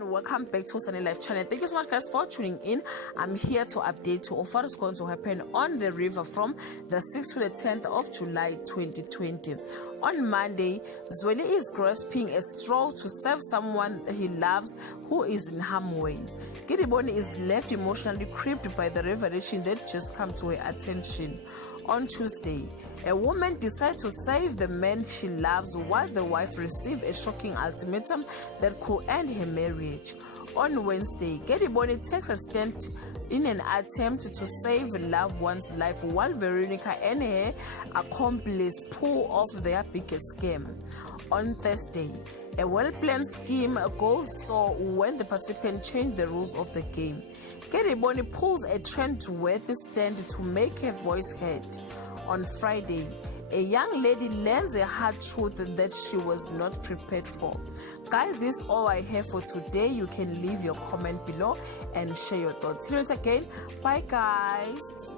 everyone, welcome back to Sunny Life channel. Thank you so much guys for tuning in. I'm here to update you of what is going to happen on the river from the 6th to the 10th of July 2020. On Monday, Zweli is grasping a straw to save someone he loves who is in harm's way. Gidiboni is left emotionally gripped by the revelation that just come to her attention. On Tuesday, a woman decides to save the man she loves while the wife receives a shocking ultimatum that could end her marriage. On Wednesday, Gediboni takes a stand in an attempt to save a loved one's life while Veronica and her accomplice pull off their biggest scam. On Thursday, a well-planned scheme goes so when the participants change the rules of the game. Gediboni pulls a trend-worthy stand to make her voice heard. On Friday, a young lady learns a hard truth that she was not prepared for. Guys, this is all I have for today. You can leave your comment below and share your thoughts. Till once again, bye guys.